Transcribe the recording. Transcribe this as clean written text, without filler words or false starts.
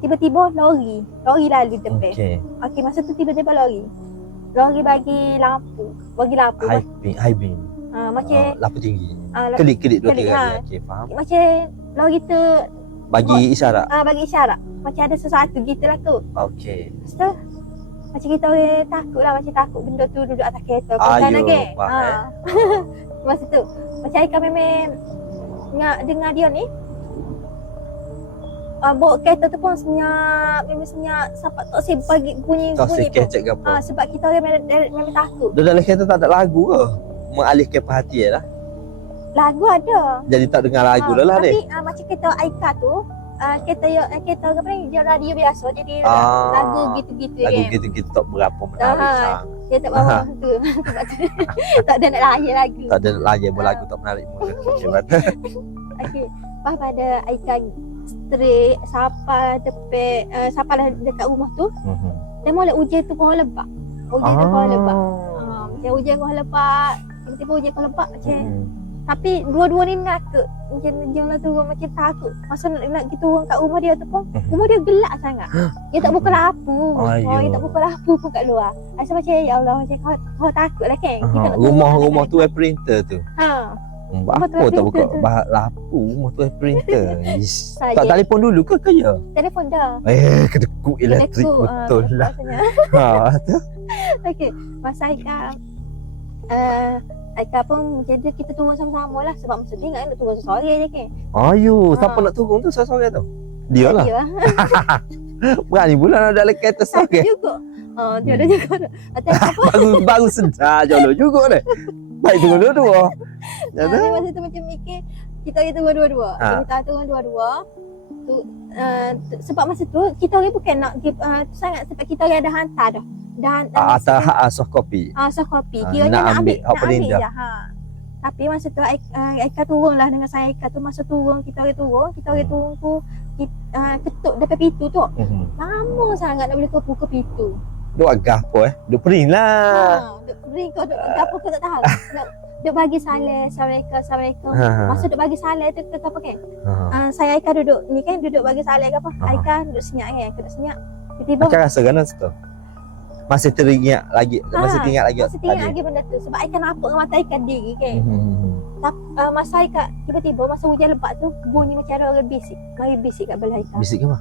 tiba-tiba lori lalu depan. Okey. Okey, masa tu tiba-tiba lori bagi lampu. High beam. Macam Lampu tinggi. ah, Kedip-kedip 2-3 kedip, kali. ha. Okey, faham. macam lori tu Bagi isyarat. bagi isyarat. Macam ada sesuatu gitu lah tu. Okey. Lepas tu macam kita orang takut lah, macam takut benda tu duduk atas kereta. Ayo, Kan? faham. Masa tu macam Aika memang dengar dia ni bawa kereta tu pun memang senyap sampai tak saya bagi bunyi Tak tu. sikit cek apa. Sebab kita orang memang takut. Dia dalam kereta tak ada lagu ke? Mengalihkan perhatian lah. Lagu ada. Jadi tak dengar lagu lah Tapi dia. macam kereta Aika tu kereta apa ni, dia radio biasa, jadi lagu gitu-gitu Lagu kan. gitu-gitu tak berapa menarik sang. Dia tak bawa tu. Sebab tu tak ada nak layan lagu. Tak ada layan pun lagu tak menarik pun. Okey, betul. Okey. Lepas pada Aika straight sampai sampai dekat rumah tu, dia mula hujan tu pohon lebat. Hujan tu pohon lebat. Macam hujan pohon lebat, tiba-tiba hujan pohon lebat macam. Tapi dua-dua ni nakut. Macam lah turun macam takut. Masa nak kita turun kat rumah dia tu pun, rumah dia gelap sangat. Dia tak buka lampu. Dia tak buka lampu pun kat luar. Rasa macam ya Allah, macam kau takut lah kan. Kita nak Rumah tu printer tu. Rumah tu Apa tak buka printer lampu? Rumah tu printer. Saja. Tak telefon dulu ke ya? Telefon dah. Kedekut elektrik betul lah. Tu. Okey, masa Aika pun jadi kita turun sama-sama lah. Sebab masa dia ingat nak turun seorang je kan. Ayo, siapa nak turun tu seorang tu? Dia lah. Berani pula nak dalam kereta Sakit seorang. juga. Dia ada juga. Atau apa? Baru sedar jauh juga ni. Baik turun dua-dua. Masa tu macam mikir kita orang turun dua-dua. Kita turun dua-dua. Sebab masa tu kita orang bukan nak sangat, sebab kita orang ada hantar dah. Dan atas soft copy. Soft copy. Kira nak ambil je. Tapi masa tu Aika turun lah dengan saya. Aika tu masa turun, kita orang turun tu ketuk depan pintu tu. Lama sangat nak boleh buka pintu. Duk agak apa Duk pering lah. Duk pering kau, duk apa kau tak tahu. Duk bagi saleh, Assalamualaikum. Masa duk bagi saleh tu kata apa kan? Saya Aika duduk ni kan, duduk bagi saleh ke apa? Aika duduk senyap kan, duduk senyap. Tiba-tiba macam rasa kan tu. Masih teringat lagi. Masih teringat lagi benda tu. Sebab Aika nampak dengan mata Aika diri kan. Masa Aika tiba-tiba masa hujan lebat tu bunyi macam ada orang bisik. Mari bisik kat belah Aika. Bisik ke apa?